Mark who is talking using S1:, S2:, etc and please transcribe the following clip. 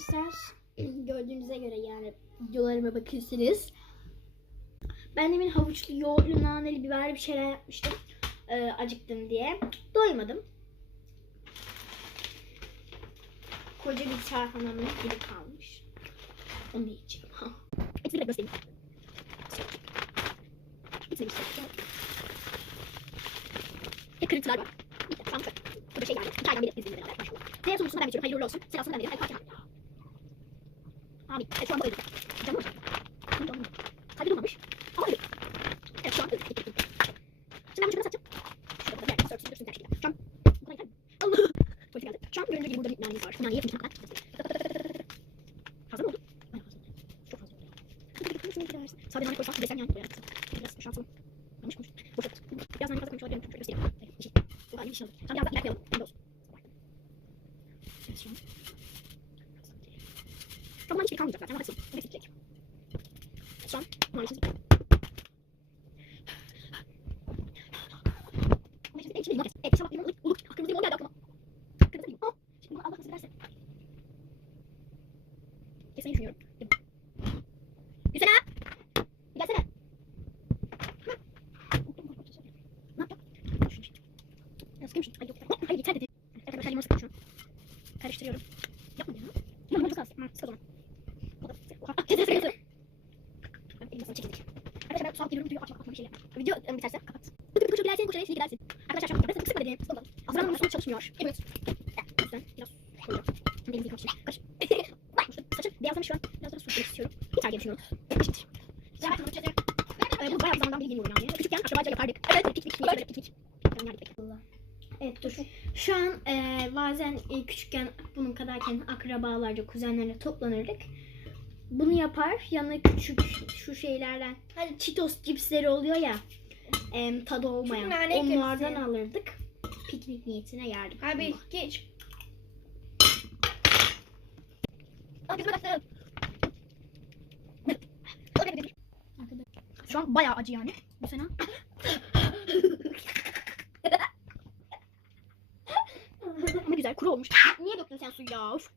S1: arkadaşlar gördüğünüze göre yani videolarıma bakıyorsunuz. Ben demin havuçlu, yoğurtlu, naneli, biberli bir şeyler yapmıştım. Ee, acıktım diye. Doymadım. Koca bir tarhananın biri kalmış. Onu yiyeceğim. De göstereyim. Göstereyim. Kırıntılar var. İşte, tamam, Burada şey geldi. İçeriden biri izleyin beraber. Maşallah. Diğer sonuncusunu ben geçiyorum. Hayırlı olsun. Selasını ben veriyorum. Hadi Fatiha. Amin. Evet şu an öldü. Canım. Canım. Kalbi durmamış. Ama öldü. Evet şu an öldü. Şimdi ben bu çubuğu satacağım. Şurada burada bir yerde örtüsü dursun der şekilde. Şu an bu kadar mi? Allah. Tuvalete geldi. Şu an göründüğü gibi burada bir nanemiz var. Naneye fındık var. Fazla mı oldu? Bayağı fazla. Çok fazla oldu. Sadece nane koysam desem yani. Biraz şansım. Yanlış konuş. Boş ver. Biraz nane fazla koymuş olabilirim. Şöyle göstereyim. Şey. Bu iyi bir şey. Tamam biraz da ilerleyelim. Öyle olsun. Evet, şu an. Tamam hiçbir kalmayacak zaten. Hepsi. Hepsi bitecek. Şu an maalesef bitecek. Ama şimdi içinde limon kes. Evet inşallah limon olur. Olur. Ah, Kırmızı limon geldi aklıma. Kırmızı limon. Oh. Şimdi bunu Allah nasip ederse. Kesmeyi düşünüyorum. Limon. Gülsene. Bir Gelsene. Hı. Ne yapacağım? Ya sıkıymışsın. Ay yok. Hayır yeter dedi. Evet arkadaşlar limonu sıkıyorum şu an. Karıştırıyorum. Yapma ya. Limonu çok az. Hı, sık o zaman. Ben sabit geliyorum. Videoyu açmak bir şey yapma. Video e, biterse kapat. Tık tık koşu gidersin. Koşu gidersin. Arkadaşlar şu an ben sıkma dedim. Sıkıldım. Azra'nın musluğu çalışmıyor. Evet. Lütfen biraz koyuyorum. Şimdi elinizi yıkamak için. Kaç. Bak işte saçım beyazlamış şu an. Biraz daha su istiyorum. Yeter diye düşünüyorum. Eşittir. Güzel bak. Ee, bu bayağı bir zamandan beri geliyorum yani. Küçükken akrabaca yapardık. Evet. Piknik. Piknik. Ben yerdik peki. Evet dur. Şu an e, bazen e, küçükken bunun kadarken akrabalarca, kuzenlerle toplanırdık. Bunu yapar. Yanına küçük şu şeylerden hani Cheetos cipsleri oluyor ya. E, tadı olmayan. Onlardan
S2: eklemişsin.
S1: alırdık. Piknik niyetine yerdik.
S2: Abi
S1: bunu.
S2: geç.
S1: Şu an bayağı acı yani. Bu sene. Ama güzel kuru olmuş. Niye döktün sen suyu ya? Of.